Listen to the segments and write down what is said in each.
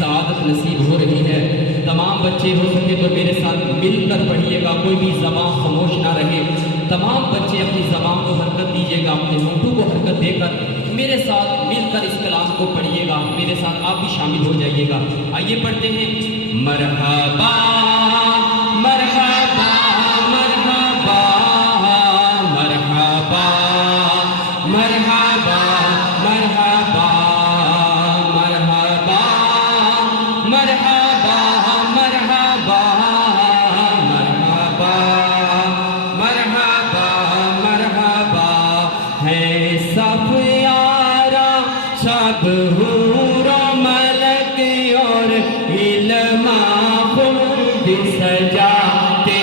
سعادت نصیب ہو رہی ہے۔ تمام بچے ہو سکے تو میرے ساتھ مل کر پڑھیے گا، کوئی بھی زبان خاموش نہ رہے۔ تمام بچے اپنی زبان کو حرکت دیجیے گا، اپنے ہونٹوں کو حرکت دے کر میرے ساتھ مل کر اس کلام کو پڑھیے گا۔ میرے ساتھ آپ بھی شامل ہو جائیے گا۔ آئیے پڑھتے ہیں۔ مرحبا مرحبا مرحبا مرحبا مرحبا مرحبا مرحبا مرحبا مرحبا مرحبا مرحبا مرحبا ہے سب یارا سب حور و ملک اور علماء خود سجاتے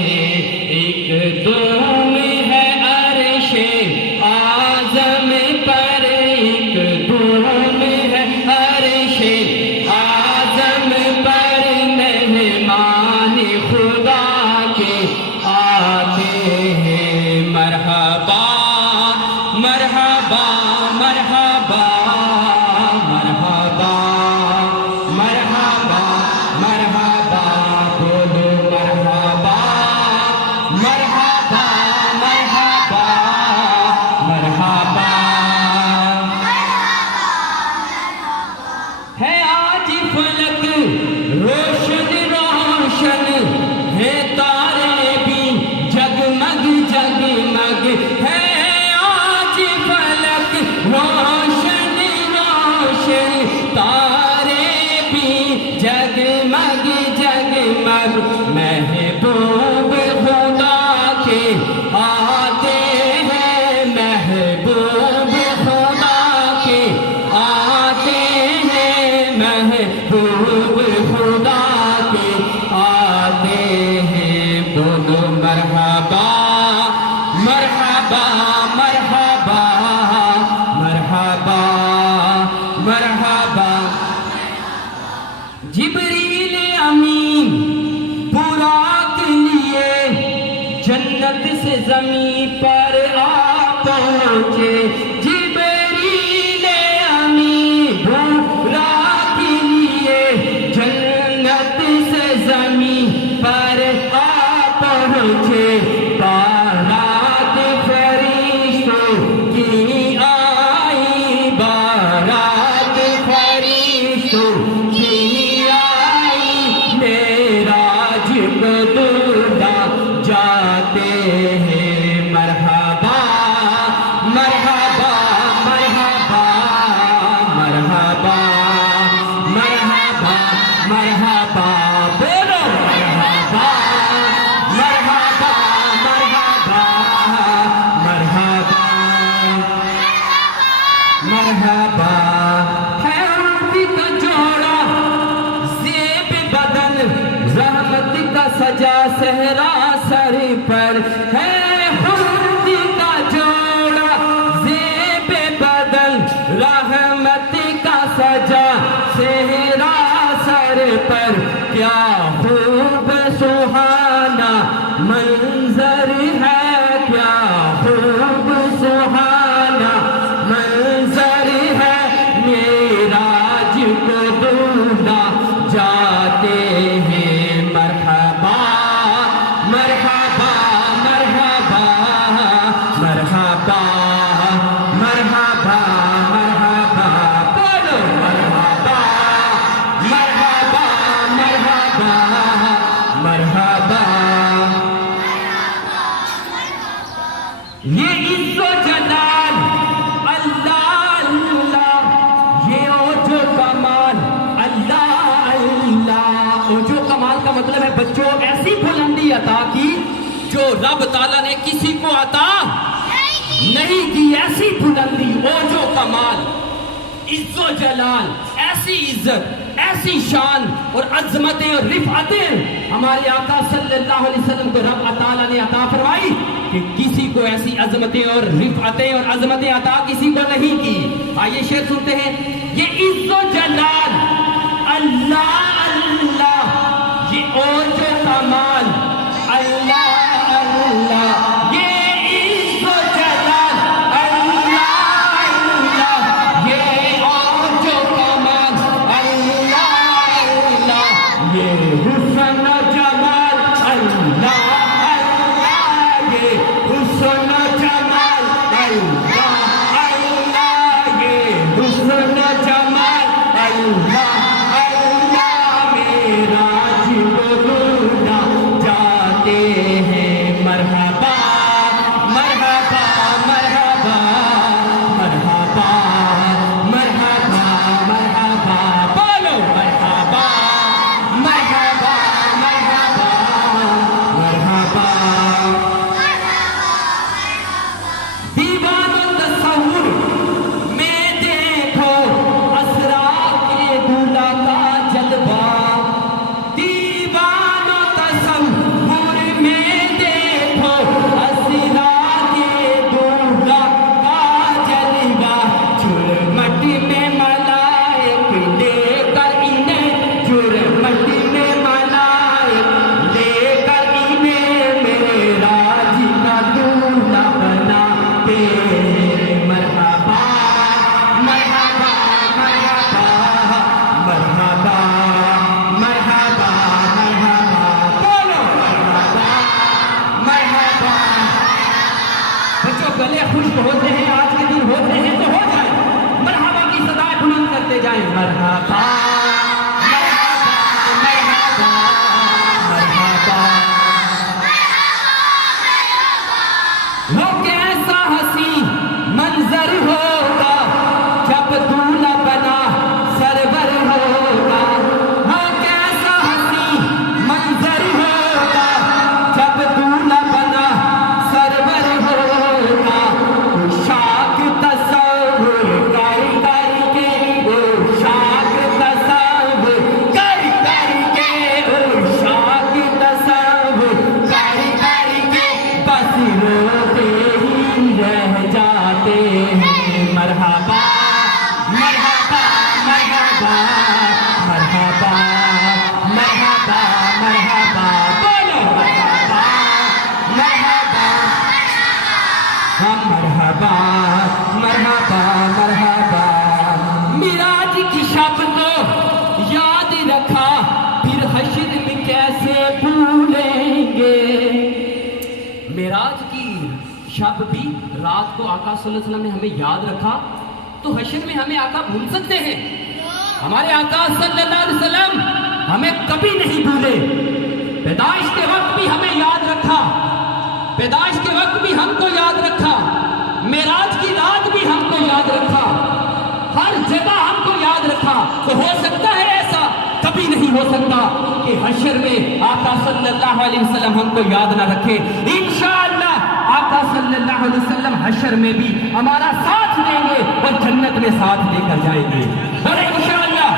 ہیں، ایک دم ہے عرش اعظم پر، ایک دم ہے عرش اعظم پر، مہمان خدا کے آتے ہیں۔ مرحبا مرحبا مرحبا مرحبا مرحبا مرحبا بولو مرحبا مرحبا مرحبا مرحبا۔ ہے آج فلک روشن روشن، ہے تارے بھی جگمگ جگمگ، ہے آج فلک روشن روشن، تارے بھی جگمگ جگمگ، محبوب خدا کے آتے ہیں، محبوب خدا کے آتے ہیں، محبوب خدا کے آتے ہیں۔ بولو مرحبا مرحبا مرحبا مرحبا مرحبا۔ جبریل امین براق لیے جنت سے زمین پر آ پہنچے، جبریل امین براق لیے جنت سے زمین پر آ پہنچے، بارات فرشتوں کی آئی، بارات فرشتوں کی آئی، معراج کو دولہا جاتے ہیں۔ مرحبا مرحبا مرحبا مرحبا مرحبا مرحبا بولو مرحبا مرحبا مرحبا مرحبا مرحبا۔ ہے عربی کا جوڑا زیب بدن، رحمت کا سجا صحرا سر پر، ہے عربی کا جوڑا زیب بدن، رحمت کا سجا صحرا سر پر، کیا خوب سہانا منظر ہے، کیا خوب سہانا منظر ہے، معراج کو دولہا جاتے ہیں۔ مرحبا مرحبا مرحبا مرحبا مرحبا مرحبا بولو مرحبا مرحبا مرحبا مرحبا۔ یہ عز و جلال اللہ اللہ، یہ اوج و کمال اللہ اللہ۔ اوج و کمال کا مطلب ہے بچوں ایسی بلندی عطا کی جو رب تعالیٰ نے کسی کو عطا نہیں کی، ایسی بلندی، اوج و کمال، عز و جلال، ایسی عزت، ایسی شان اور عظمتیں اور رفعتیں ہمارے آقا صلی اللہ علیہ وسلم کو رب تعالیٰ نے عطا فرمائی کہ کسی کو ایسی عظمتیں اور رفعتیں اور عظمتیں عطا کسی کو نہیں کی۔ آئیے شعر سنتے ہیں۔ یہ عز و جلال اللہ اللہ، یہ اوج و کمال اللہ اللہ، یہ عز و جلال اللہ اللہ، یہ اوج و کمال اللہ رکھا پھر حشر میں کیسے بھولیں گے. معراج کی شب بھی رات کو آقا صلی اللہ علیہ وسلم نے ہمیں یاد رکھا تو حشر میں ہمیں آقا بھول سکتے ہیں؟ ہمارے آقا صلی اللہ علیہ وسلم ہمیں کبھی نہیں بھولے. پیدائش کے وقت بھی ہمیں یاد رکھا, پیدائش کے وقت بھی ہم کو یاد رکھا, معراج کی رات بھی ہم کو یاد رکھا, ہر جگہ ہم کو یاد رکھا. تو ہو سکتا ہے ایسا؟ کبھی نہیں ہو سکتا کہ حشر میں آقا صلی اللہ علیہ وسلم ہم کو یاد نہ رکھے. انشاءاللہ آقا صلی اللہ علیہ وسلم حشر میں بھی ہمارا ساتھ دیں گے اور جنت میں ساتھ لے کر جائیں گے. اور انشاءاللہ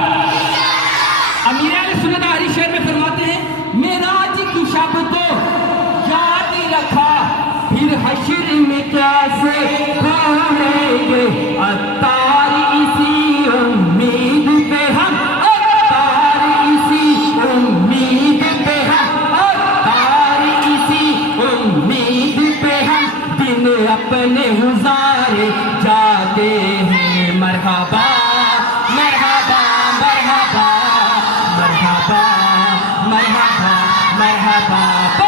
امیر اہل سنت حدیث شعر میں فرماتے ہیں معراج کی شب تو یاد رکھا پھر حشر میں کیسے بھولیں گے. اتار اسی امید پہ ہم, اتار اسی امید پہ ہم, اتار اسی امید پہ ہم دن اپنے گزارے جاتے ہیں. مرحبا مرحبا مرحبا مرحبا مرحبا مرحبا.